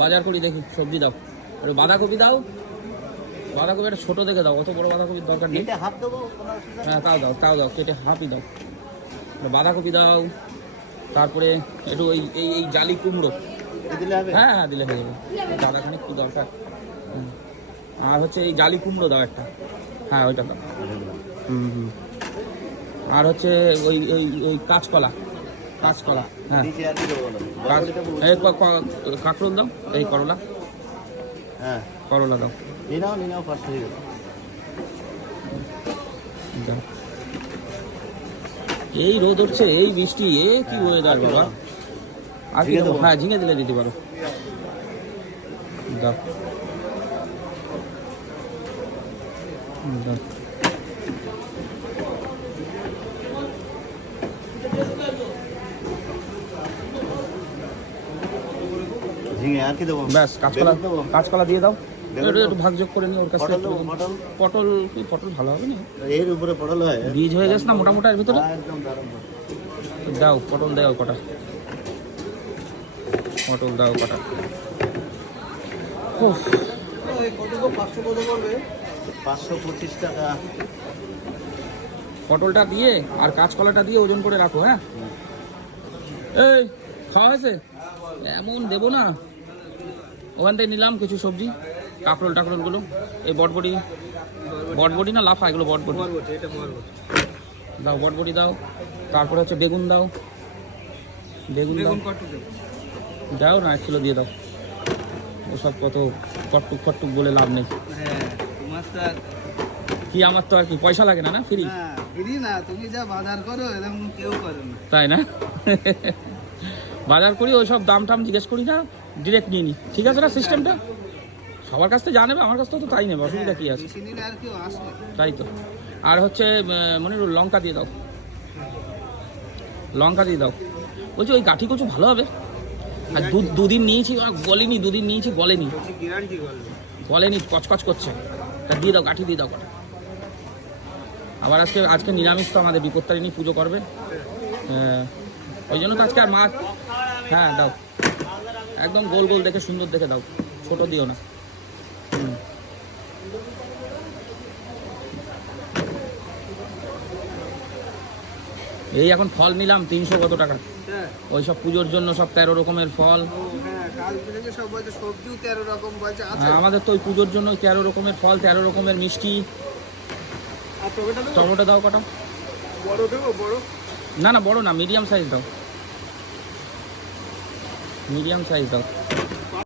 বাজার করি দেখি, সবজি দাও। একটু বাঁধাকপি দাও, বাঁধাকপি একটা ছোটো দেখে দাও, অত বড় বাঁধাকপির দরকার নেই। হ্যাঁ তাও দাও, কেটে হাফই দাও। বাঁধাকপি দাও, তারপরে একটু এই জালি কুমড়ো। হ্যাঁ দিলে হয়ে যাবে, দাদাখানে কি দরকার। আর হচ্ছে এই জালি কুমড়ো দাও একটা, হ্যাঁ ওইটা দাও। হুম। আর হচ্ছে ওই ওই ওই কাঁচকলা, হ্যাঁ কাঁকরোল দাও, এই করলা, হ্যাঁ করলা দাও। এই রোদ উঠছে, এই বৃষ্টি, এ কি ওয়েদার বাবা। আর কি দেবো? হ্যাঁ ঝিঙে দিলে দিতে পারো, দাও দাও। আর কি দেবো? ব্যাস কাঁচকলা দিয়ে দাও, একটু ভাগযোগ করে নি ওর কাছে। পটল ভালো হবে না, এর উপরে পটল হয়, বীজ হয়ে গেছে না মোটামোটা এর ভিতরে। দাও পটল দাও কটা, পটল দাও কটা। 525 টাকা। পটলটা দিয়ে আর কাঁচকলাটা দিয়ে ওজন করে রাখো। হ্যাঁ এই খাওয়া হয়েছে, এমন দেবো না। ওখান থেকে নিলাম কিছু সবজি, কাঁকরোলগুলো, এই বটবটি না লাফা, এগুলো বটবটি দাও, বটবটি দাও। তারপরে হচ্ছে বেগুন দাও, বেগুন দাও না, 1 কিলো দিয়ে দাও। ওসব কত কট্টুক বলে লাভ নেই। কি আমার তো আর কি পয়সা লাগে না, না ফ্রি না, তুমি যা বাজার করো এরকম কেউ করে না, তাই না? বাজার করি ওই সব দাম টাম জিজ্ঞেস করি না, ডিরেক্ট নিয়ে নিই। ঠিক আছে না সিস্টেমটা? সবার কাছ থেকে জানেবে, আমার কাছ থেকে তো তাই নেবে, অসুবিধা কি আছে? তাই তো। আর হচ্ছে মনিরুল লঙ্কা দিয়ে দাও, বলছি ওই গাঠি কচু ভালো হবে। আর দুদিন নিয়েছি গলেনি, গলেনি, কচকচ করছে। তা দিয়ে দাও, গাঠি দিয়ে দাও কটা। আবার আজকে নিরামিষ তো আমাদের, বিপত্তারিণী পুজো করবে, ওই জন্য তো আজকে আর মাছ। হ্যাঁ দাও, একদম গোল দেখে সুন্দর দেখে দাও, ছোট দিও না। এই এখন ফল নিলাম 300 কত টাকা, ওই সব পুজোর জন্য সব 13 রকমের ফল। আমাদের তো ওই পুজোর জন্য 13 রকমের ফল, 13 রকমের মিষ্টি। টমেটো দাও কটা। না বড় না, মিডিয়াম সাইজ দাও,